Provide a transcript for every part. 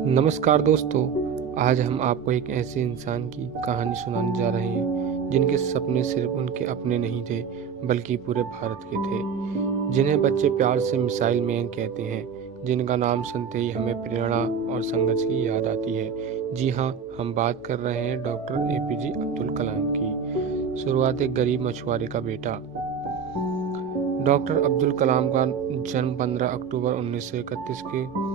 नमस्कार दोस्तों, आज हम आपको एक ऐसे इंसान की कहानी सुनाने जा रहे हैं जिनके सपने सिर्फ उनके अपने नहीं थे बल्कि पूरे भारत के थे। जिन्हें बच्चे प्यार से मिसाइल मैन कहते हैं, जिनका नाम सुनते ही हमें प्रेरणा और संघर्ष की याद आती है। जी हाँ, हम बात कर रहे हैं डॉक्टर एपीजे अब्दुल कलाम की। शुरुआत एक गरीब मछुआरे का बेटा। डॉक्टर अब्दुल कलाम का जन्म 15 अक्टूबर 1931 के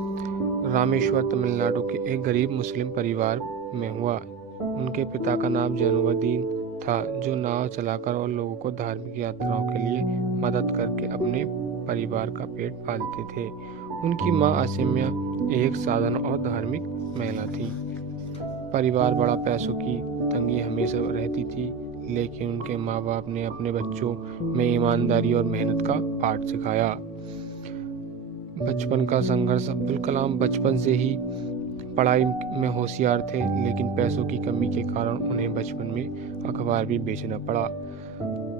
रामेश्वर तमिलनाडु के एक गरीब मुस्लिम परिवार में हुआ। उनके पिता का नाम जैनुद्दीन था, जो नाव चलाकर और लोगों को धार्मिक यात्राओं के लिए मदद करके अपने परिवार का पेट पालते थे। उनकी मां असीमिया एक साधारण और धार्मिक महिला थी। परिवार बड़ा पैसों की तंगी हमेशा रहती थी, लेकिन उनके माँ बाप ने अपने बच्चों में ईमानदारी और मेहनत का पाठ सिखाया। बचपन का संघर्ष। अब्दुल कलाम बचपन से ही पढ़ाई में होशियार थे, लेकिन पैसों की कमी के कारण उन्हें बचपन में अखबार भी बेचना पड़ा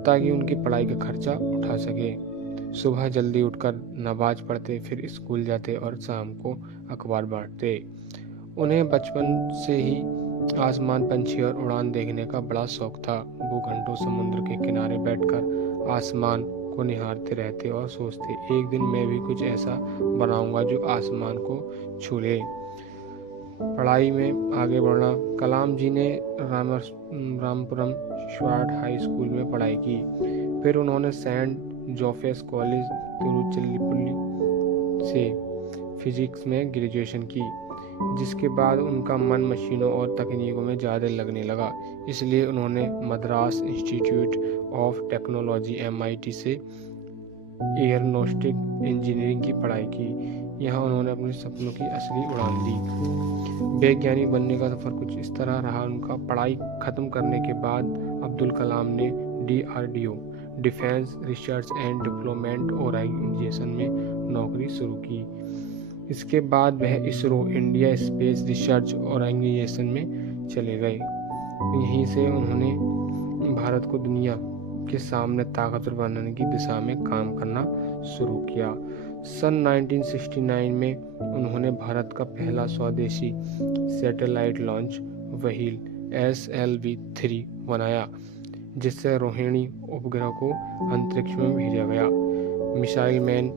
ताकि उनकी पढ़ाई का खर्चा उठा सके। सुबह जल्दी उठकर नमाज पढ़ते, फिर स्कूल जाते और शाम को अखबार बांटते। उन्हें बचपन से ही आसमान, पंछी और उड़ान देखने का बड़ा शौक था। वो घंटों समुद्र के किनारे बैठकर आसमान को निहारते रहते और सोचते, एक दिन मैं भी कुछ ऐसा बनाऊंगा जो आसमान को छू ले। पढ़ाई में आगे बढ़ना। कलाम जी ने रामपुरम स्वाट हाई स्कूल में पढ़ाई की। फिर उन्होंने सेंट जोसेफ कॉलेज तिरुचिरापल्ली से फिजिक्स में ग्रेजुएशन की, जिसके बाद उनका मन मशीनों और तकनीकों में ज़्यादा लगने लगा। इसलिए उन्होंने Madras institute of technology MIT से एयरोनॉस्टिक इंजीनियरिंग की पढ़ाई की। यहाँ उन्होंने अपने सपनों की असली उड़ान दी। वैज्ञानिक बनने का सफ़र कुछ इस तरह रहा। उनका पढ़ाई खत्म करने के बाद अब्दुल कलाम ने DRDO defence research and development organisation में नौकरी शुरू की। इसके बाद वह ISRO India space research organisation में चले गए। यहीं से उन्होंने भारत को दुनिया के सामने ताकतवर बनाने की दिशा में काम करना शुरू किया। सन 1969 में उन्होंने भारत का पहला स्वदेशी सैटेलाइट लॉन्च व्हील SLV-3 बनाया, जिससे रोहिणी उपग्रह को अंतरिक्ष में भेजा गया। मिसाइल मैन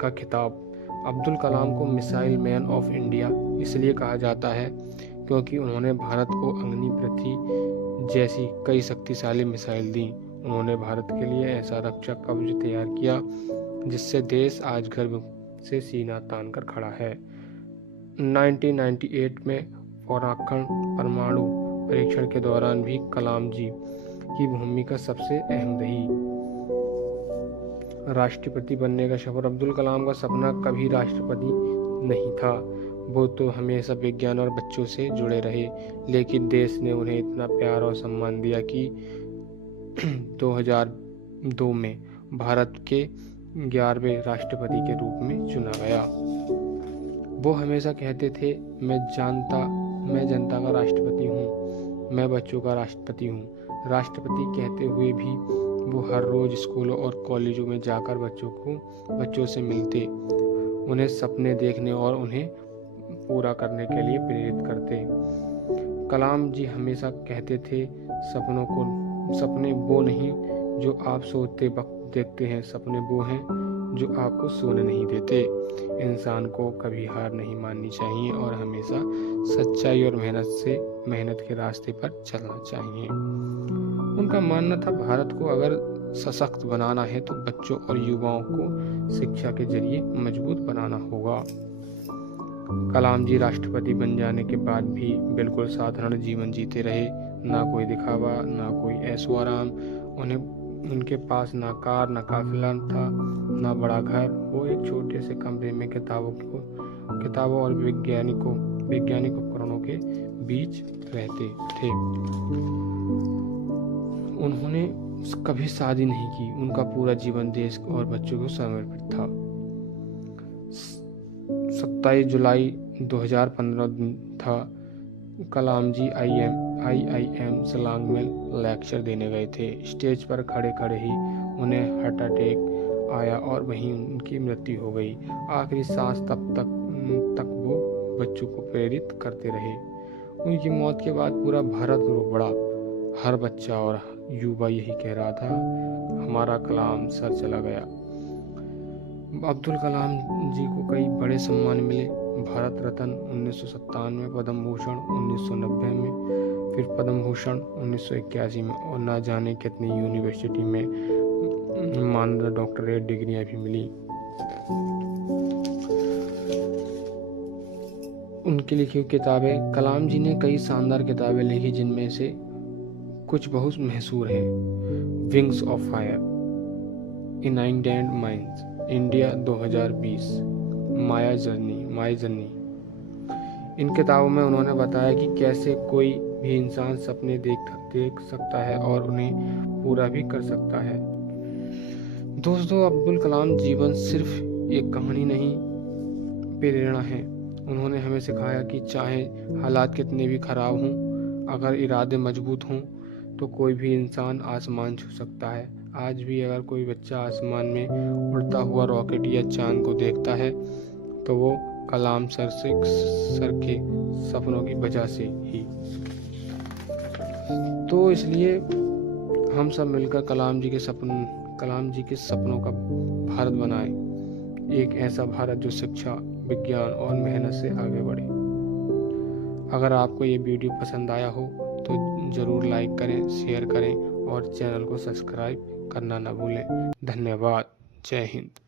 का खिताब। अब्दुल कलाम को मिसाइल मैन ऑफ इंडिया इसलिए कहा जाता है क्योंकि उन्होंने भारत को अग्नि, पृथ्वी जैसी कई शक्तिशाली मिसाइल दी। उन्होंने भारत के लिए ऐसा रक्षा कवच तैयार किया जिससे देश आज गर्व से सीना तान कर खड़ा है। 1998 में पोखरण परमाणु परीक्षण के दौरान भी कलाम जी की भूमिका सबसे अहम रही। राष्ट्रपति बनने का सफर। अब्दुल कलाम का सपना कभी राष्ट्रपति नहीं था। वो तो हमेशा विज्ञान और बच्चों से जुड़े रहे, लेकिन देश ने उन्हें इतना प्यार और सम्मान दिया कि 2002 में भारत के 11वें राष्ट्रपति के रूप में चुना गया। वो हमेशा कहते थे, मैं जनता का राष्ट्रपति हूँ, मैं बच्चों का राष्ट्रपति हूँ। राष्ट्रपति कहते हुए भी वो हर रोज स्कूलों और कॉलेजों में जाकर बच्चों से मिलते, उन्हें सपने देखने और उन्हें पूरा करने के लिए प्रेरित करते। कलाम जी हमेशा कहते थे, सपने वो नहीं जो आप सोते वक्त देखते हैं, सपने वो हैं जो आपको सोने नहीं देते। इंसान को कभी हार नहीं माननी चाहिए और हमेशा सच्चाई और मेहनत के रास्ते पर चलना चाहिए। उनका मानना था, भारत को अगर सशक्त बनाना है तो बच्चों और युवाओं को शिक्षा के जरिए मजबूत बनाना होगा। कलाम जी राष्ट्रपति बन जाने के बाद भी बिल्कुल साधारण जीवन जीते रहे। ना कोई दिखावा, ना कोई ऐशो आराम। उनके पास ना कार, ना काफिला था, ना बड़ा घर। वो एक छोटे से कमरे में किताबों और वैज्ञानिक उपकरणों के बीच रहते थे। उन्होंने कभी शादी नहीं की। उनका पूरा जीवन देश और बच्चों को समर्पित था। 27 जुलाई 2015 था। कलाम जी IIM शिलांग में लेक्चर देने गए थे। स्टेज पर खड़े खड़े ही उन्हें हार्ट अटैक आया और वहीं उनकी मृत्यु हो गई। आखिरी सांस तब तक वो बच्चों को प्रेरित करते रहे। उनकी मौत के बाद पूरा भारत रो पड़ा। हर बच्चा और युवा यही कह रहा था, हमारा कलाम सर चला गया। अब्दुल कलाम जी को कई बड़े सम्मान मिले। भारत रत्न 1957 में, पद्म भूषण 1990 में, फिर पद्म भूषण 1981 में, और ना जाने कितनी यूनिवर्सिटी में मानद डॉक्टरेट डिग्रियां भी मिली। उनकी लिखी हुई किताबें, कलाम जी ने कई शानदार किताबें लिखी, जिनमें से कुछ बहुत मशहूर है। Wings of fire, ignited minds, India 2020, my journey. इन किताबों में उन्होंने बताया कि कैसे कोई भी इंसान सपने देख सकता है और उन्हें पूरा भी कर सकता है। दोस्तों, अब्दुल कलाम जीवन सिर्फ एक कहानी नहीं, प्रेरणा है। उन्होंने हमें सिखाया कि चाहे हालात कितने भी खराब हों, अगर इरादे मजबूत हों तो कोई भी इंसान आसमान छू सकता है। आज भी अगर कोई बच्चा आसमान में उड़ता हुआ रॉकेट या चांद को देखता है तो वो कलाम सर के सपनों की वजह से ही। तो इसलिए हम सब मिलकर कलाम जी के सपनों का भारत बनाएं, एक ऐसा भारत जो शिक्षा, विज्ञान और मेहनत से आगे बढ़े। अगर आपको ये वीडियो पसंद आया हो तो ज़रूर लाइक करें, शेयर करें और चैनल को सब्सक्राइब करना ना भूलें। धन्यवाद। जय हिंद।